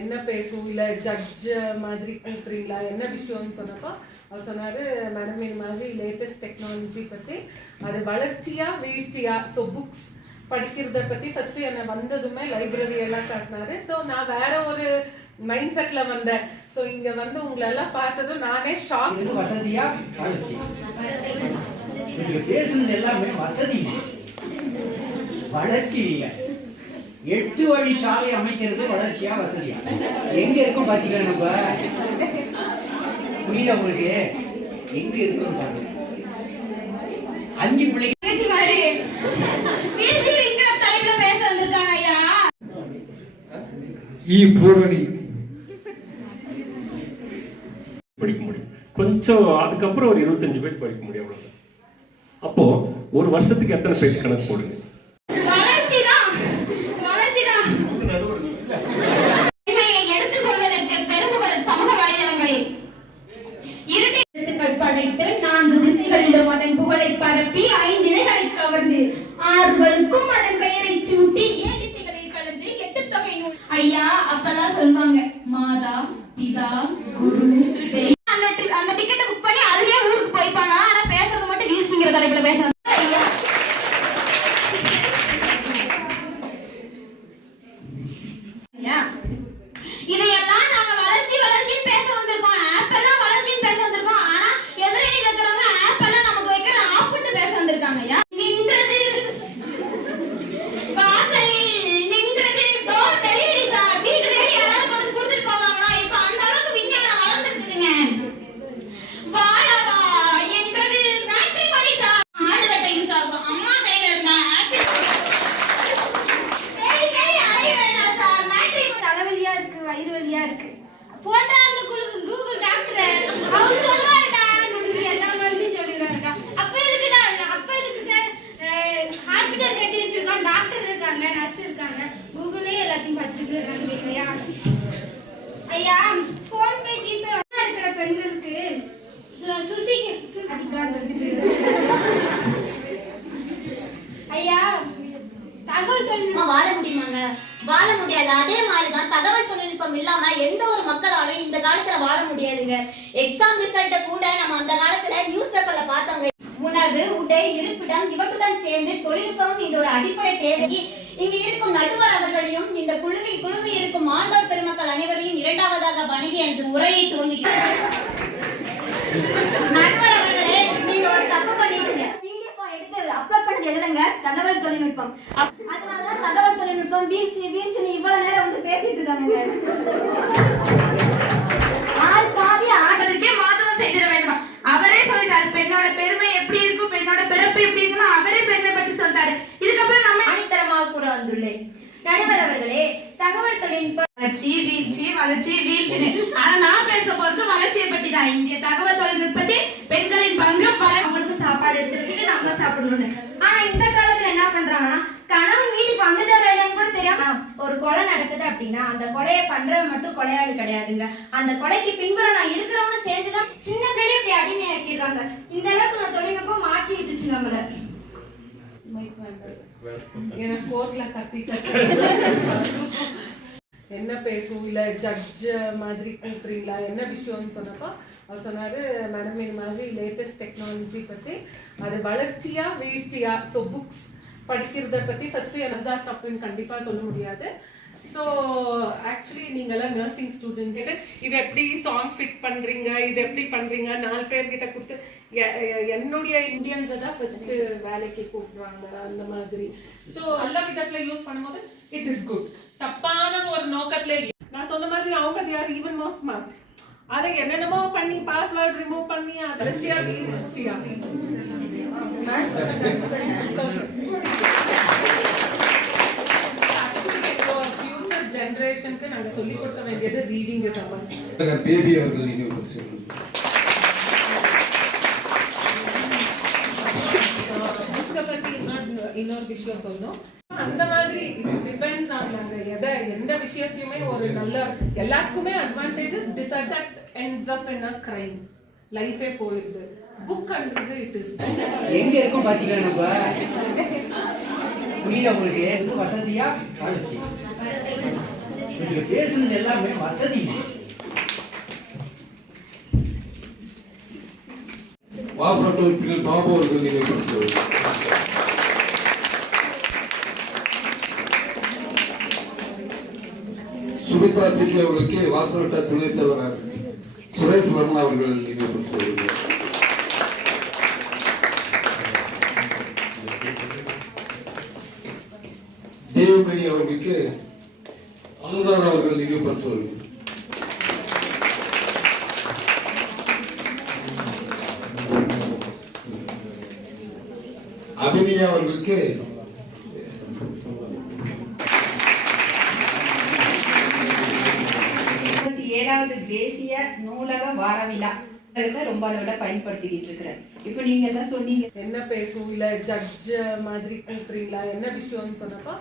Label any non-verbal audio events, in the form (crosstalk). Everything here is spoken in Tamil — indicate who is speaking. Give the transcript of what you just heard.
Speaker 1: என்ன பேசணும் இல்லை ஜட்ஜ் மாதிரி கூப்பிட்றீங்களா? என்ன விஷயம்னு சொன்னப்போ அவர் சொன்னார் மேடம் இது மாதிரி லேட்டஸ்ட் டெக்னாலஜி பற்றி அது வளர்ச்சியா வீழ்ச்சியா? ஸோ புக்ஸ் படிக்கிறத பற்றி ஃபஸ்ட்டு என்னை வந்ததுமே லைப்ரரி எல்லாம் காட்டினாரு. ஸோ நான் வேற ஒரு மைண்ட் செட்டில் வந்தேன். ஸோ இங்கே வந்து உங்களை எல்லாம் பார்த்ததும் நானே ஷாக்
Speaker 2: வசதியா? வளர்ச்சி. பேசுனது எல்லாமே வசதி. வளர்ச்சி இல்லை எட்டு வழி சாலை அமைக்கிறது வளர்ச்சியா வசதியா? எங்க இருக்கும் பாத்தீங்களா நம்ம? புரியுதா உங்களுக்கு? எங்க இருக்கும் பாருங்க. அஞ்சு பிள்ளைங்க
Speaker 3: படிக்க முடியும். கொஞ்சம் அதுக்கப்புறம் ஒரு இருபத்தஞ்சு பேஜ் படிக்க முடியும் அவ்வளவுதான். அப்போ ஒரு வருஷத்துக்கு எத்தனை பேஜ் கணக்கு போடுங்க?
Speaker 4: அதன் பரப்பி ஐந்து கவர்ந்து ஆறுவருக்கும் அதன் பெயரை சூட்டி ஏழு இசைகளில் கலந்து எட்டு தொகை நூல் ஐயா அப்பதான் சொல்லுவாங்க மாதா பிதா குரு
Speaker 5: எல்லாத்தையும் ஐயா ஃபோன் பே ஜிபே இருக்கிற பெண்களுக்கு சு- ஐயா தகவல் தொழில்நுட்பம்.
Speaker 6: வாழ முடியுமாங்க? வாழ முடியாது. அதே மாதிரி தான் தகவல் தொழில்நுட்பம் இல்லாம எந்த ஒரு மக்களாலும் இந்த காலத்துல வாழ முடியாதுங்க. எக்ஸாம் ரிசல்ட்ட கூட நம்ம அந்த காலத்துல நியூஸ் உணவு உடை இருப்பிடம் இவற்றுடன் சேர்ந்து தொழில்நுட்பமும் இந்த ஒரு அடிப்படை தேவை இங்கு இருக்கும் நடுவர் அவர்களையும் இந்த குழுவில் குழுவில் இருக்கும் ஆண்டோர் பெருமக்கள் அனைவரையும் இரண்டாவதாக வணங்கி எனது உரையை துவங்குகிறேன். நடுவர் அவர்களே நீங்க ஒரு தப்பு பண்ணிட்டீங்க. அப்லோட் பண்ணது எதுலங்க? தகவல் தொழில்நுட்பம். அப்- அதனாலதான் தகவல் தொழில்நுட்பம் வீழ்ச்சி வீழ்ச்சின்னு இவ்வளவு நேரம் வந்து பேசிட்டு இருக்காங்க
Speaker 4: வளர்ச்சி வீழ்ச்சி வளர்ச்சி வீழ்ச்சின்னு. ஆனா நான் பேச போறது வளர்ச்சியை பத்தி தான் இந்திய தகவல் தொழில்நுட்பத்தில் பெண்களின் பங்கு
Speaker 5: அவங்களுக்கு சாப்பாடு எடுத்து வச்சுட்டு நம்ம சாப்பிடணும்னு. ஆனா இந்த காலத்துல என்ன பண்றாங்கன்னா கணவன் வீட்டுக்கு வந்துட்டு இல்லைன்னு கூட தெரியாம. ஒரு கொலை நடக்குது அப்படின்னா அந்த கொலையை பண்றவன் மட்டும் கொலையாளி கிடையாதுங்க. அந்த கொலைக்கு பின்புறம் நான் இருக்கிறவங்க சேர்ந்துதான் சின்ன பிள்ளைய இப்படி அடிமையாக்கிடுறாங்க. இந்த அளவுக்கு தொழில்நுட்பம் மாற்றி விட்டுச்சு நம்மள.
Speaker 1: எனக்கு கோர்ட்ல கத்தி கத்தி. (laughs) என்ன பேசணும் இல்ல ஜட்ஜ் மாதிரி கூப்பிடுறீங்களா? என்ன விஷயம்னு சொன்னப்போ அவர் சொன்னாரு மேடம் இது மாதிரி லேட்டஸ்ட் டெக்னாலஜி பத்தி அது வளர்ச்சியா வீழ்ச்சியா? ஸோ புக்ஸ் படிக்கிறத பத்தி ஃபர்ஸ்ட் எனக்கு தப்புன்னு கண்டிப்பா சொல்ல முடியாது. ஸோ ஆக்சுவலி நீங்கள்லாம் நர்சிங் ஸ்டூடெண்ட்ஸ் கிட்ட இது எப்படி சாங் ஃபிட் பண்ணுறீங்க இது எப்படி பண்ணுறீங்க நாலு பேர்கிட்ட கொடுத்து எ- என்னுடைய இந்தியன்ஸை தான் ஃபஸ்ட்டு வேலைக்கு கூப்பிடுறாங்க. அந்த மாதிரி. ஸோ எல்லா விதத்தில் யூஸ் பண்ணும்போது இட் இஸ் குட் தப்பான ஒரு நோக்கத்துல நான் சொன்ன மாதிரி அவங்க யார்? ஈவன் மோர் ஸ்மார்ட் அதை என்னென்னமோ பண்ணி பாஸ்வேர்ட் ரிமூவ் பண்ணி அதிர்ச்சியா வீழ்ச்சியா ஃபியூச்சர் ஜெனரேஷனுக்கு நாங்க சொல்லி கொடுக்க வேண்டியது ரீடிங் இஸ் அவர்ஸ்
Speaker 7: பேபி அவர்கள்
Speaker 1: இன்னொரு விஷயம் சொல்லணும். அந்த மாதிரி டிபெண்ட்ஸ் ஆன் நாங்க எதை எந்த விஷயத்தையுமே ஒரு நல்ல எல்லாத்துக்குமே advantages disadvantage ends up in a crime. லைஃபே போயிடுது. புக்ன்றது இட் இஸ்
Speaker 2: எங்க இருக்கும் பாத்தீங்களா நம்ம? புரியுதா உங்களுக்கு? இது வசதியா? வளர்ச்சி நீங்க பேசுனது எல்லாமே வசதிமா
Speaker 7: வாசநாட்டு உறுப்பினர் பாபு அவர்கள் நினைவுபடுத்துவது சுமிதா சிங் அவர்களுக்கு வாசவட்ட துணைத் தலைவர் சுரேஷ் வர்மா அவர்கள் நினைவுபடுத்துவது தேவமணி அவர்களுக்கு அனுராதா அவர்கள் நினைவுபடுத்துவது அபிநயா அவர்களுக்கு
Speaker 8: ஏழாவது தேசிய நூலக வார விழா ரொம்ப அளவில் பயன்படுத்திக்கிட்டு இருக்கிறேன். இப்போ நீங்க எல்லாம் சொன்னீங்க?
Speaker 1: என்ன பேசுவோம்? இல்ல ஜட்ஜ் மாதிரி கூப்பிடுறீங்களா? என்ன விஷயம்னு சொன்னப்ப